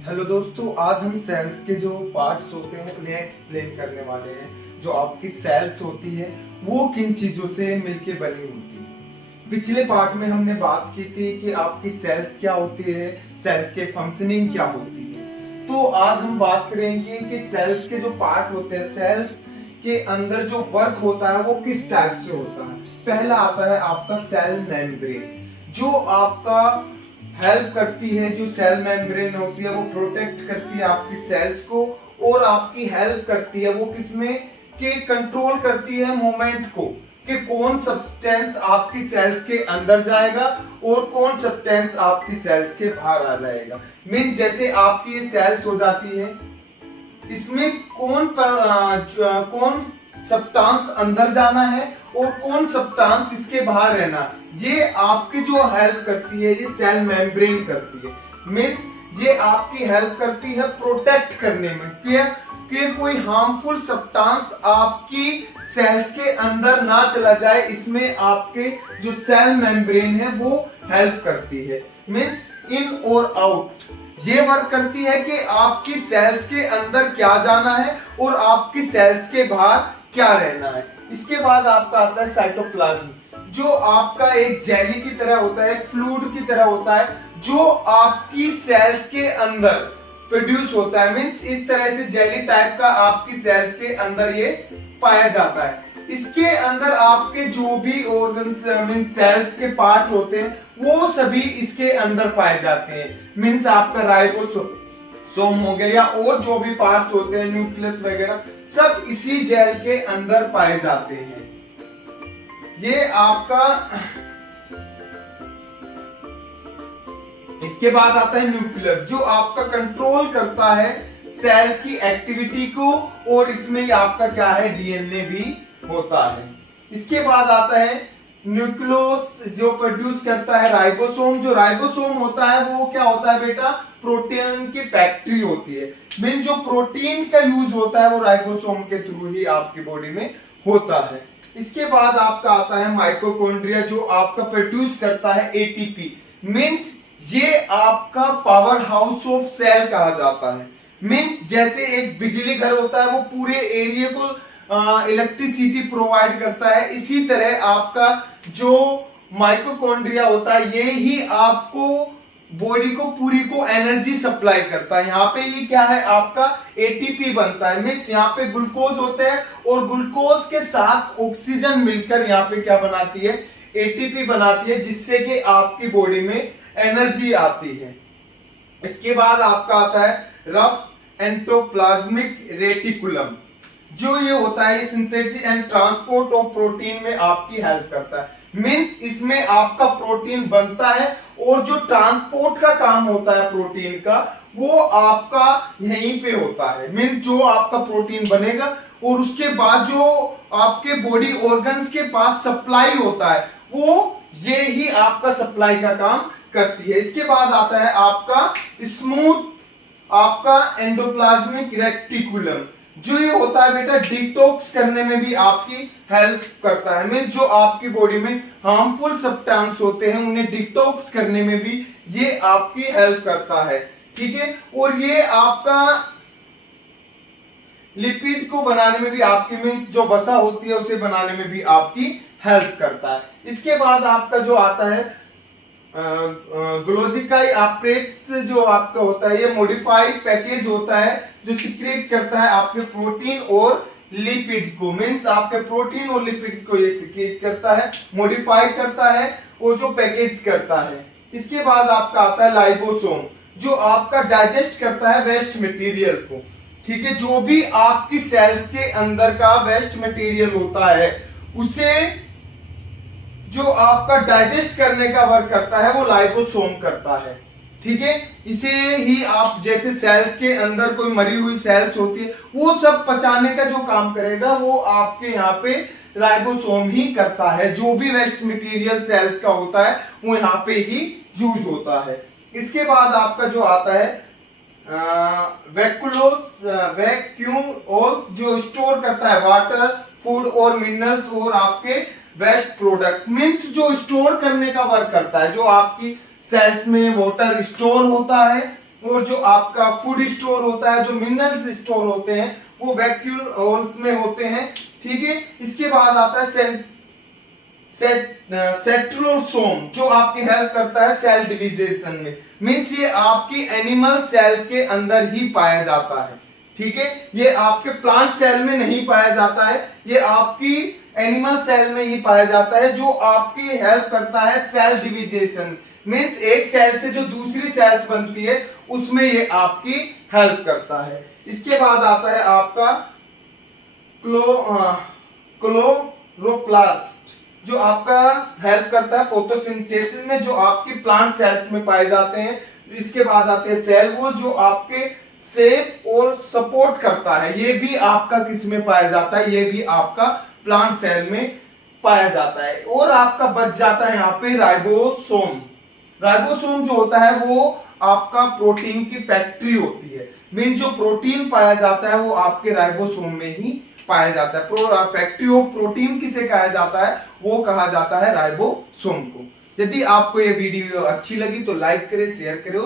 Hello दोस्तों, आज हम सेल्स के जो पार्ट्स होते हैं उन्हें एक्सप्लेन करने वाले हैं। जो आपकी सेल्स होती है वो किन चीजों से मिलके बनी होती है। पिछले पार्ट में हमने बात की थी कि आपकी सेल्स क्या होती है, सेल्स के फंक्शनिंग क्या होती है। तो आज हम बात करेंगे कि सेल्स के जो पार्ट होते हैं, सेल्स के अंदर जो वर्क होता है वो किस टाइप से होता है। पहला आता है आपका सेल मेम्ब्रेन, जो आपका हेल्प करती है। जो सेल मेम्ब्रेन होती है वो प्रोटेक्ट करती है आपकी सेल्स को, और आपकी हेल्प करती है वो किसमें, कि कंट्रोल करती है मूवमेंट को, कि कौन सब्सटेंस आपकी सेल्स के अंदर जाएगा और कौन सब्सटेंस आपकी सेल्स के बाहर आ जाएगा। मीन जैसे आपकी ये सेल्स हो जाती है, इसमें कौन सब्सटेंस अंदर जाना है और कौन सब्सटेंस इसके बाहर रहना, ये आपकी जो हेल्प करती है ये सेल मेम्ब्रेन करती है। मीन्स ये आपकी हेल्प करती है प्रोटेक्ट करने में कि कोई हार्मफुल सब्सटेंस आपकी सेल्स के अंदर ना चला जाए। इसमें आपके जो सेल मेम्ब्रेन है वो हेल्प करती है। मीन्स इन और आउट ये वर्क करती है कि आपकी सेल्स के अंदर क्या जाना है और आपकी सेल्स के बाहर क्या रहना है। इसके बाद आपका आता है साइटोप्लाज्म, जो आपका एक जेली की तरह होता है, एक फ्लूइड की तरह होता है, जो आपकी सेल्स के अंदर प्रोड्यूस होता है। मींस इस तरह से जेली टाइप का आपकी सेल्स के अंदर ये पाया जाता है। इसके अंदर आपके जो भी ऑर्गन्स मींस सेल्स के पार्ट होते हैं वो सभी इसके अंदर पाए जाते हैं। मींस आपका राइबोसोम हो गया या और जो भी पार्ट्स होते हैं, न्यूक्लियस वगैरह, सब इसी जेल के अंदर पाए जाते हैं। ये आपका इसके बाद आता है न्यूक्लियस, जो आपका कंट्रोल करता है सेल की एक्टिविटी को, और इसमें आपका क्या है, डीएनए भी होता है। इसके बाद आता है न्यूक्लियस, जो प्रोड्यूस करता है राइबोसोम। जो राइबोसोम होता है वो क्या होता है बेटा, प्रोटीन की फैक्ट्री होती है। मीन जो प्रोटीन का यूज होता है वो राइबोसोम के थ्रू ही आपकी बॉडी में होता है। इसके बाद आपका आता है माइटोकॉन्ड्रिया, जो आपका प्रोड्यूस करता है एटीपी। मींस ये आपका पावर हाउस ऑफ सेल कहा जाता है। मींस जैसे एक बिजली घर होता है वो पूरे एरिया को इलेक्ट्रिसिटी प्रोवाइड करता है, इसी तरह आपका जो माइटोकॉन्ड्रिया होता है ये ही आपको बॉडी को पूरी को एनर्जी सप्लाई करता है। यहाँ पे ये क्या है, आपका एटीपी बनता है। मींस यहाँ पे ग्लूकोज होते हैं और ग्लूकोज के साथ ऑक्सीजन मिलकर यहाँ पे क्या बनाती है, एटीपी बनाती है, जिससे कि आपकी बॉडी में एनर्जी आती है। इसके बाद आपका आता है रफ एंडोप्लाज्मिक रेटिकुलम, जो ये होता है synthesis and transport of protein में आपकी हेल्प करता है। मींस इसमें आपका प्रोटीन बनता है और जो ट्रांसपोर्ट का काम होता है प्रोटीन का वो आपका यहीं पे होता है। मींस जो आपका प्रोटीन बनेगा और उसके बाद जो आपके बॉडी ऑर्गन्स के पास सप्लाई होता है वो ये ही आपका सप्लाई का काम करती है। इसके बाद आता है आपका स्मूथ आपका एंडोप्लाज्मिक रेटिकुलम, जो ये होता है बेटा डिटॉक्स करने में भी आपकी हेल्प करता है। मींस जो आपकी बॉडी में हार्मफुल सब्सटेंस होते हैं उन्हें डिटॉक्स करने में भी ये आपकी हेल्प करता है। ठीक है, और ये आपका लिपिड को बनाने में भी आपकी, मींस जो वसा होती है उसे बनाने में भी आपकी हेल्प करता है। इसके बाद आपका जो आता है ग्लोजिकाई ऑपरेट्स, जो आपका होता है ये मॉडिफाइड पैकेज होता है जो सिक्रेट करता है आपके प्रोटीन और लिपिड को। मींस आपके प्रोटीन और लिपिड को ये सिक्रेट करता है, मॉडिफाई करता है और जो पैकेज करता है। इसके बाद आपका आता है लाइबोसोम, जो आपका डाइजेस्ट करता है वेस्ट मटेरियल को। ठीक है, जो भी आपकी सेल्स के अंदर का वेस्ट मटेरियल होता है उसे जो आपका डाइजेस्ट करने का वर्क करता है वो लाइबोसोम करता है। ठीक है, इसे ही आप जैसे सेल्स के अंदर कोई मरी हुई सेल्स होती है वो सब पचाने का जो काम करेगा वो आपके यहाँ पे राइबोसोम ही करता है। जो भी वेस्ट मटेरियल सेल्स का होता है वो यहाँ पे ही यूज होता है। इसके बाद आपका जो आता है वैक्यूम ओल्स, जो स्टोर करता है वाटर, फूड और मिनरल्स और आपके वेस्ट प्रोडक्ट। मींस जो स्टोर करने का वर्क करता है, जो आपकी सेल्स में वाटर स्टोर होता है और जो आपका फूड स्टोर होता है, जो मिनरल्स स्टोर होते हैं वो वैक्यूल्स में होते हैं। ठीक है, इसके बाद आता है सेंट्रोसोम, जो आपकी हेल्प करता है सेल डिवीजेशन में। मींस ये आपकी एनिमल सेल के अंदर ही पाया जाता है। ठीक है, ये आपके प्लांट सेल में नहीं पाया जाता है, ये आपकी एनिमल सेल में ही पाया जाता है, जो आपकी हेल्प करता है सेल डिवीजेशन। मींस एक सेल से जो दूसरी सेल्स बनती है उसमें ये आपकी हेल्प करता है। इसके बाद आता है आपका क्लोरोप्लास्ट, जो आपका हेल्प करता है फोटोसिंथेसिस में, जो आपकी प्लांट सेल्स में पाए जाते हैं। इसके बाद आते हैं सेल वॉल, जो आपके शेप और सपोर्ट करता है, ये भी आपका किस में पाया जाता है, ये भी आपका प्लांट सेल में पाया जाता है। और आपका बच जाता है यहाँ पे राइबोसोम। राइबोसोम जो होता है वो आपका प्रोटीन की फैक्ट्री होती है। मीन जो प्रोटीन पाया जाता है वो आपके राइबोसोम में ही पाया जाता है। फैक्ट्री ऑफ प्रोटीन किसे कहा जाता है, वो कहा जाता है राइबोसोम को। यदि आपको ये वीडियो अच्छी लगी तो लाइक करें, शेयर करें।